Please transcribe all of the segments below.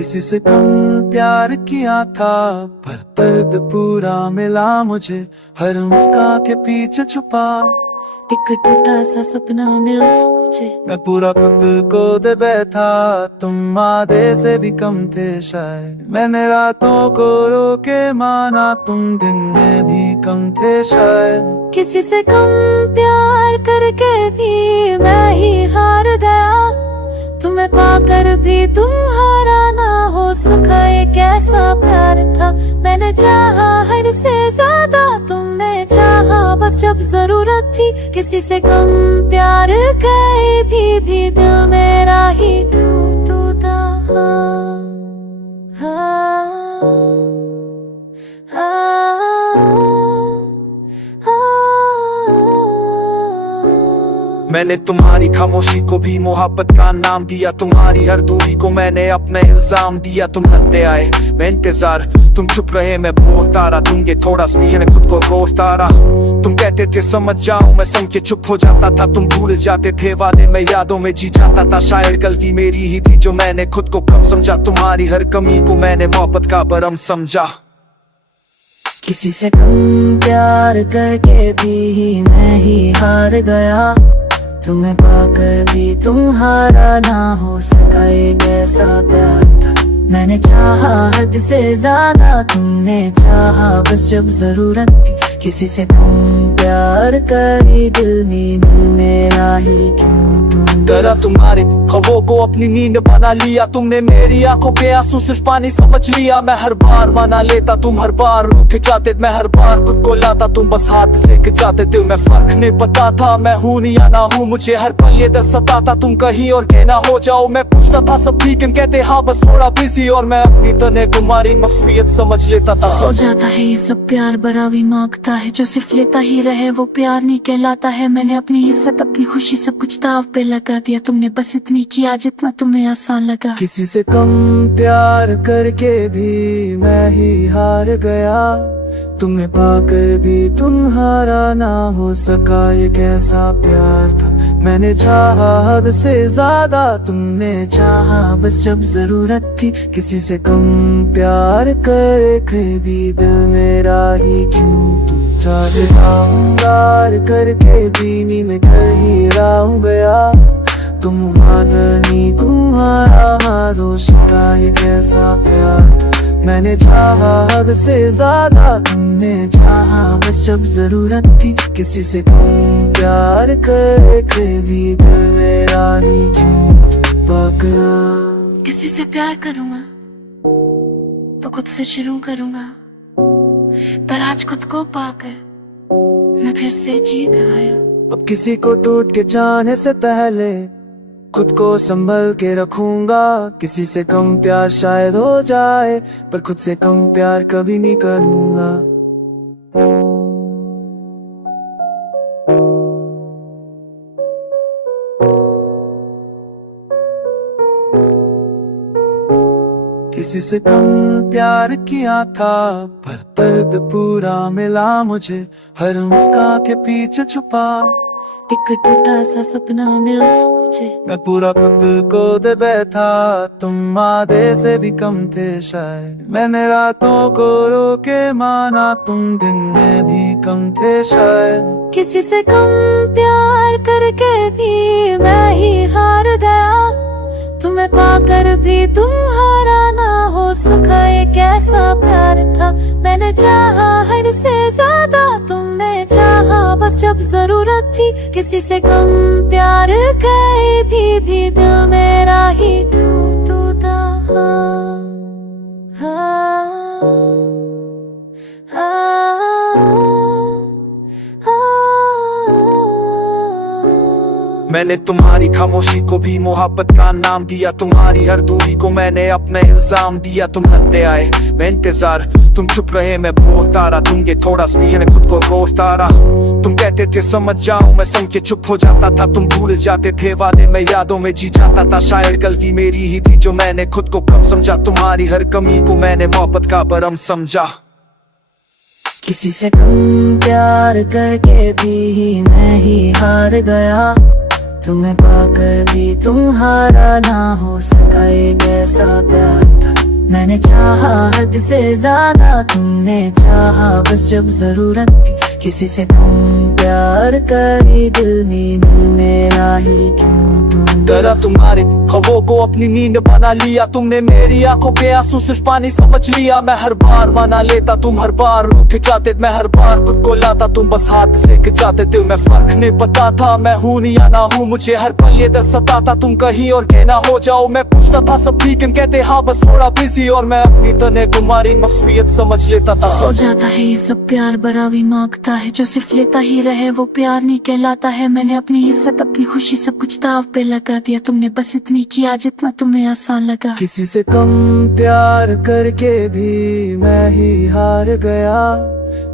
किसी से कम प्यार किया था, पर दर्द पूरा मिला मुझे। हर मुस्कान के पीछे छुपा एक टूटा सा सपना मिला मुझे। मैं पूरा खुद को दे बैठा, तुम आधे से भी कम थे शायद। मैंने रातों को रोके माना, तुम दिन में भी कम थे शायद। किसी से कम प्यार करके भी मैं ही हार गया, तुम्हें पाकर भी तुम्हारा ना हो सका। ये कैसा प्यार था, मैंने चाहा हद से ज्यादा, तुमने चाहा बस जब जरूरत थी। किसी से कम प्यार करे भी दिल मेरा ही टूटा। मैंने तुम्हारी खामोशी को भी मोहब्बत का नाम दिया, तुम्हारी हर दूरी को मैंने अपने इल्जाम दिया। तुम लगते आए मैं इंतजार, तुम चुप रहे मैं बोलता रहा। तुम ये थोड़ा स्नेह खुद को रोकता रहा। तुम कहते थे समझ जाऊं, मैं समझ के चुप हो जाता था। तुम भूल जाते थे वादे, मैं यादों में जी जाता था। शायद गलती मेरी ही थी जो मैंने खुद को कम समझा। तुम्हारी हर कमी को मैंने मोहब्बत का भरम समझा। किसी से कम प्यार करके भी मैं ही हार गया, तुम्हें पाकर भी तुम्हारा ना हो सका। ये कैसा प्यार था, मैंने चाहा हद से ज्यादा, तुमने चाहा बस जब जरूरत थी। किसी से कम प्यार करे दिल मेरा ही क्यों तुम डरा। तुम्हारे ख्वाबों को अपनी नींद बना लिया तुमने, मेरी आंखों के आंसू सिर्फ पानी समझ लिया। मैं हर बार मना लेता, तुम हर बार रूठ जाते। मैं हर बार खुद को लाता, तुम बस हाथ से खिंचाते थे। मैं फर्क नहीं पता था मैं हूँ या ना हूँ, मुझे हर पल ये दर्द सताता। तुम कहीं और के ना हो जाओ, मैं पूछता था सब ठीक है, कहते हाँ बस थोड़ा बिजी। और मैं अपनी तने तुम्हारी मसफियत समझ लेता था। हो जाता है ये सब प्यार बड़ा भी मांगता है, जो सिर्फ लेता ही रहे वो प्यार नहीं कहलाता है। मैंने अपनी इज्जत अपनी खुशी सब कुछ दाव पे लगा दिया, तुमने बस इतनी किया जितना तुम्हें आसान लगा। किसी से कम प्यार करके भी मैं ही हार गया, तुम्हें पाकर भी तुम्हारा ना हो सका। ये कैसा प्यार था, मैंने चाहा हद से ज्यादा, तुमने चाहा बस जब जरूरत थी। किसी से कम प्यार करके भी दिल मेरा ही क्यों टूटा। प्यार करके भी नी मैं कर ही रहा गया, तुम आदरनी तुम्हारा दोस्त का। ये कैसा प्यार था, मैंने चाहा हद से ज्यादा, तुमने चाहा बस जब जरूरत थी। किसी से कम प्यार करके भी दिल मेरा ही क्यों पकड़ा। किसी से प्यार करूंगा तो खुद से शुरू करूंगा, पर आज खुद को पाकर मैं फिर से जी गया। अब किसी को टूट के जाने से पहले खुद को संभल के रखूंगा। किसी से कम प्यार शायद हो जाए, पर खुद से कम प्यार कभी नहीं करूंगा। किसी से कम प्यार किया था, पर दर्द पूरा मिला मुझे। हर मुस्कान के पीछे छुपा एक टूटा सा सपना मिला मुझे। मैं पूरा खुद को दे बैठा, तुम आधे से भी कम थे शायद। मैंने रातों को रोके माना, तुम दिन में भी कम थे शायद। किसी से कम प्यार करके भी मैं ही हार गया, तुम्हें पाकर भी तुम्हारा ना हो सका। ये कैसा प्यार था, मैंने चाहा हद से ज्यादा, तुमने चाहा बस जब जरूरत थी। किसी से कम प्यार करे भी दिल मेरा ही टूटा। मैंने तुम्हारी खामोशी को भी मोहब्बत का नाम दिया, तुम्हारी हर दूरी को मैंने अपने इल्जाम दिया। तुम लगते आए मैं इंतजार, तुम चुप रहे मैं बोलता रहा। तुम ये थोड़ा स्नेह खुद को रोकता रहा। तुम कहते थे समझ जाऊं, मैं समझ के चुप हो जाता था। तुम भूल जाते थे वादे, मैं यादों में जी जाता था। शायद गलती मेरी ही थी जो मैंने खुद को कम समझा। तुम्हारी हर कमी को मैंने मोहब्बत का भरम समझा। किसी से कम प्यार करके भी मैं ही हार गया, तुम्हें पाकर भी तुम्हारा ना हो सका एक ऐसा प्यार था। मैंने चाहा हद से ज्यादा, तुमने चाहा बस जब जरूरत थी। किसी से कम प्यार करी दिल मेरा ही क्यों तुम डरा तुम्हारे ख्वाबों को अपनी नींद बना लिया तुमने। मेरी आंखों के आंसू सिर्फ पानी समझ लिया। मैं हर बार मना लेता, तुम हर बार रूठ जाते। मैं हर बार खुद को लाता, तुम बस हाथ से खिंचाते थे। मैं फर्क नहीं पता था मैं हूँ या ना हूँ। मुझे हर पल ये डर सताता, तुम कहीं और के ना हो जाओ। मैं पूछता था सब ठीक है, कहते हाँ बस थोड़ा बिजी। और मैं अपनी तने तुम्हारी मसफियत समझ लेता था। हो जाता है ये सब प्यार बराबरी मांगता है, जो सिर्फ लेता ही रहे वो प्यार नहीं कहलाता है। मैंने अपनी इज्जत अपनी खुशी सब कुछ दाव पे लगा दिया। तुमने बस इतनी किया जितना तुम्हें आसान लगा। किसी से कम प्यार करके भी मैं ही हार गया।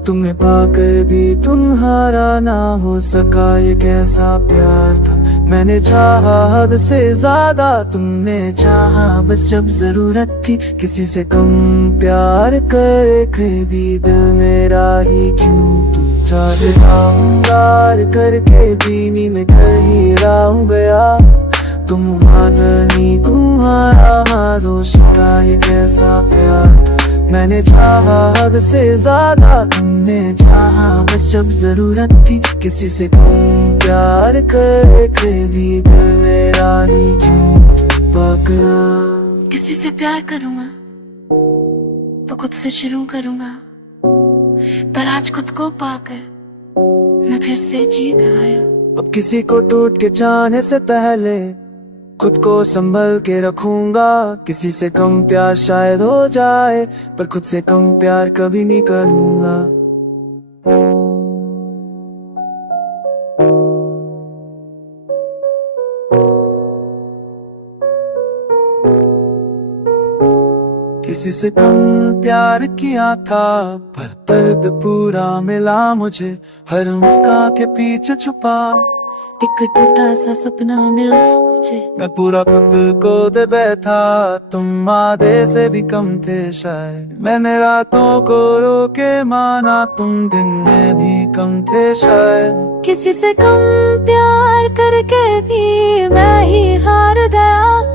तुम्हें पाकर भी तुम्हारा ना हो सका ये कैसा प्यार था। मैंने चाहा हद से ज्यादा, तुमने चाहा बस जब जरूरत थी। किसी से कम प्यार करके भी दिल मेरा ही क्यों तुम चाहूंगार करके भी नी में कर ही राहूं गया। तुम आदरनी तुम्हारा दोस्त का ये कैसा प्यार था। मैंने चाहा हद से ज्यादा, तुमने चाहा बस जब जरूरत थी। किसी से कम प्यार करके भी दिल मेरा ही क्यों पकड़ा। किसी से प्यार करूंगा तो खुद से शुरू करूंगा, पर आज खुद को पाकर मैं फिर से जी गया। अब किसी को टूट के जाने से पहले खुद को संभल के रखूंगा। किसी से कम प्यार शायद हो जाए, पर खुद से कम प्यार कभी नहीं करूंगा। किसी से कम प्यार किया था, पर दर्द पूरा मिला मुझे। हर मुस्कान के पीछे छुपा एक टूटा सा सपना मिला मुझे। मैं पूरा खुद को दे बैठा, तुम आधे से भी कम थे शायद। मैंने रातों को रोके माना, तुम दिन में भी कम थे शायद। किसी से कम प्यार करके भी मैं ही हार गया।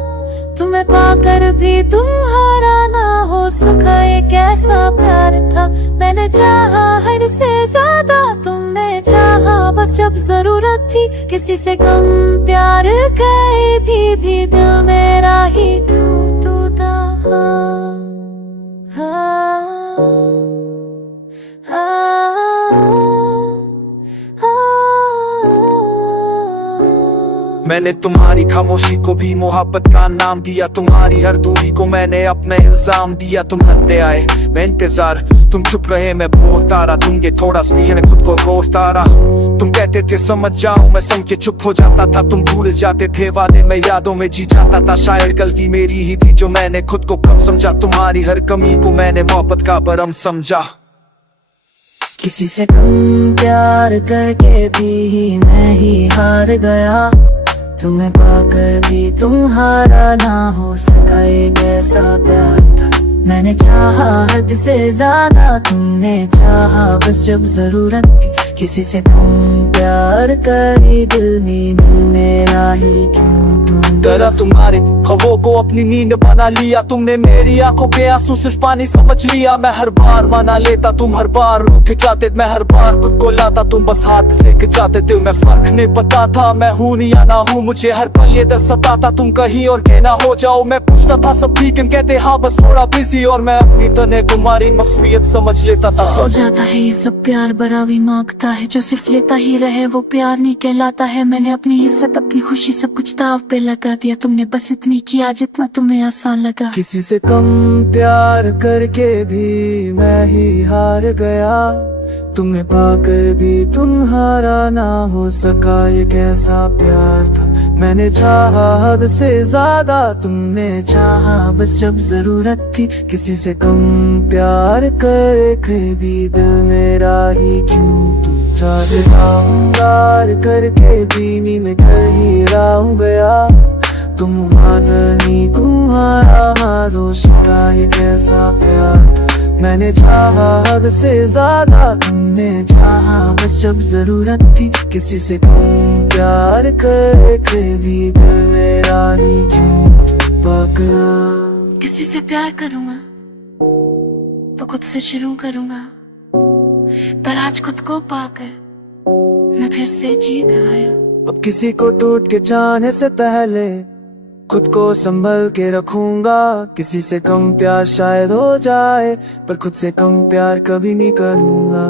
तुम्हें पाकर भी तुम्हारा ना हो सका ये कैसा प्यार था। मैंने चाहा हद से ज्यादा, तुमने चाहा बस जब जरूरत थी। किसी से कम प्यार गए भी दिल मेरा ही क्यों टूटा। मैंने तुम्हारी खामोशी को भी मोहब्बत का नाम दिया। तुम्हारी हर दूरी को मैंने अपना इल्जाम दिया। तुम हटते आए मैं इंतजार, तुम चुप रहे मैं बोलता रहा। तुम ये थोड़ा स्नेह में खुद को रोकता रहा। तुम कहते थे समझ जाऊं, मैं समझ के चुप हो जाता था। तुम भूल जाते थे वादे, मैं यादों में जी जाता था। शायद गलती मेरी ही थी जो मैंने खुद को कम समझा। तुम्हारी हर कमी को मैंने मोहब्बत का भरम समझा। किसी से कम प्यार करके भी मैं ही हार गया। तुम्हें पाकर भी तुम्हारा ना हो सका एक ऐसा प्यार था। मैंने चाहा हद से ज्यादा, तुमने चाहा बस जब जरूरत थी। किसी से कम प्यार करी दिल मेरा ही क्यों तुम डरा तुम्हारे ख्वाबों को अपनी नींद बना लिया तुमने। मेरी आंखों के आंसू सिर्फ पानी समझ लिया। मैं हर बार मना लेता, तुम हर बार रूठ जाते। मैं हर बार खुद को लाता, तुम बस हाथ से खिंचाते थे। मैं फर्क नहीं पता था मैं हूँ या ना हूँ। मुझे हर पल ये डर सताता, तुम कहीं और के ना हो जाओ। मैं पूछता था सब ठीक है, कहते हाँ बस थोड़ा बिजी। और मैं अपनी तने तुम्हारी मसफियत समझ लेता था। हो जाता है ये सब प्यार बराबरी मांगता है, जो सिर्फ लेता ही रहे वो प्यार नहीं कहलाता है। मैंने अपनी इज्जत अपनी खुशी सब कुछ दाव पे लगा दिया। तुमने बस इतनी किया जितना तुम्हें आसान लगा। किसी से कम प्यार करके भी मैं ही हार गया। तुम्हें पाकर भी तुम्हारा ना हो सका ये कैसा प्यार था। मैंने चाहा हद से ज्यादा, तुमने चाहा बस जब जरूरत थी। किसी से कम प्यार करके भी दिल मेरा ही क्यों तुम चाहूंगार करके भी नी में कर ही राहूं गया। तुम आदरनी तुम्हारा दोस्त का ये कैसा प्यार था। मैंने चाहा हद से ज्यादा, तुमने चाहा बस जब जरूरत थी। किसी से कम प्यार करके भी दिल मेरा ही क्यों पकड़ा। किसी से प्यार करूंगा तो खुद से शुरू करूंगा, पर आज खुद को पाकर मैं फिर से जीत आया। अब किसी को टूट के चाहने से पहले खुद को संभल के रखूंगा। किसी से कम प्यार शायद हो जाए, पर खुद से कम प्यार कभी नहीं करूंगा।